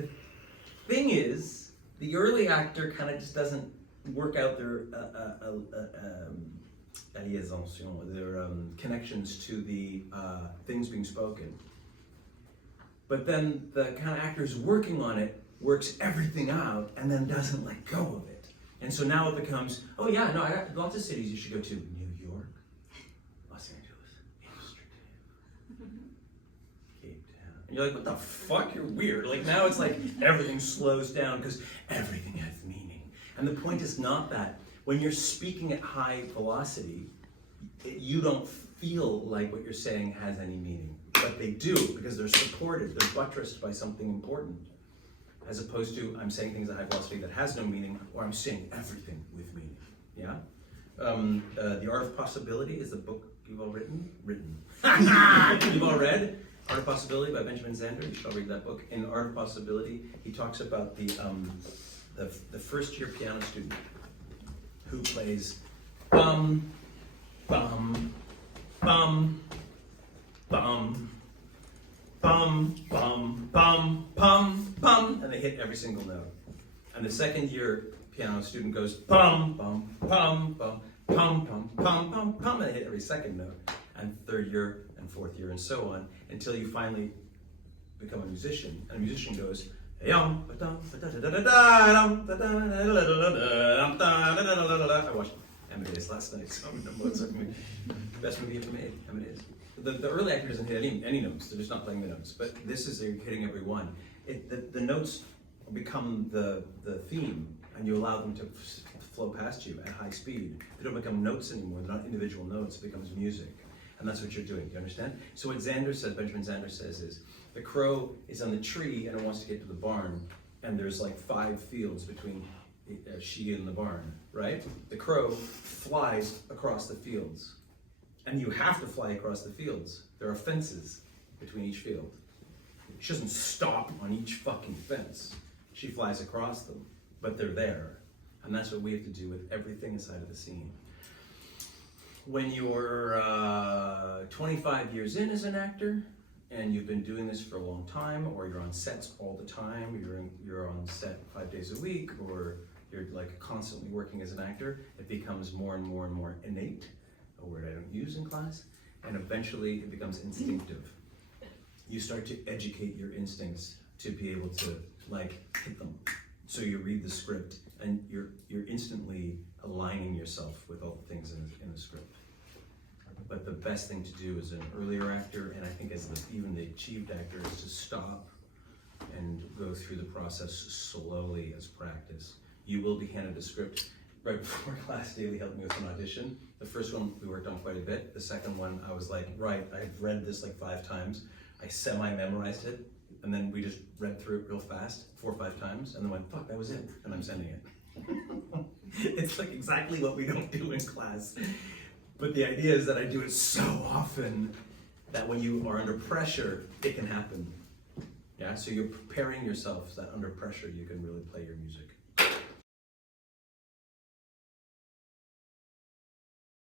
The thing is, the early actor kind of just doesn't work out their their connections to the things being spoken. But then the kind of actor who's working on it works everything out and then doesn't let go of it. And so now it becomes, oh yeah, no, I got lots of cities you should go to. New York, Los Angeles, Amsterdam, Cape Town. And you're like, what the fuck? You're weird. Like now it's like everything slows down because everything has meaning. And the point is not that. When you're speaking at high velocity, you don't feel like what you're saying has any meaning. But they do, because they're supported, they're buttressed by something important. As opposed to, I'm saying things at high velocity that has no meaning, or I'm saying everything with meaning. Yeah? The Art of Possibility is the book you've all written. You've all read? Art of Possibility by Benjamin Zander. You should all read that book. In Art of Possibility, he talks about the first year piano student who plays bum, bum, bum, bum, bum, bum, bum, bum, bum, and they hit every single note. And the second year piano student goes bum, bum, bum, bum, bum, bum, bum, bum, bum, and they hit every second note. And third year and fourth year and so on, until you finally become a musician. And a musician goes, I watched Amadeus last night, so Mozart movie. Best movie ever made, Amadeus. The early actor doesn't hit any notes, they're just not playing the notes. But this is, they're hitting every one. The notes become the theme, and you allow them to flow past you at high speed. They don't become notes anymore, they're not individual notes, it becomes music. And that's what you're doing, do you understand? So what Zander says, Benjamin Zander says is, the crow is on the tree and it wants to get to the barn, and there's like 5 fields between she and the barn, right? The crow flies across the fields. And you have to fly across the fields. There are fences between each field. She doesn't stop on each fucking fence. She flies across them, but they're there. And that's what we have to do with everything inside of the scene. When you're 25 years in as an actor, and you've been doing this for a long time, or you're on sets all the time, you're on set 5 days a week, or you're like constantly working as an actor, it becomes more and more and more innate, a word I don't use in class, and eventually it becomes instinctive. You start to educate your instincts to be able to like hit them. So you read the script and you're instantly aligning yourself with all the things in the script. But the best thing to do as an earlier actor, and I think as even the achieved actor, is to stop and go through the process slowly as practice. You will be handed a script. Right before class, Daly helped me with an audition. The first one we worked on quite a bit. The second one, I was like, right, I've read this like 5 times. I semi-memorized it, and then we just read through it real fast, 4 or 5 times, and then went, fuck, that was it, and I'm sending it. It's like exactly what we don't do in class. But the idea is that I do it so often that when you are under pressure, it can happen. Yeah, so you're preparing yourself so that under pressure you can really play your music.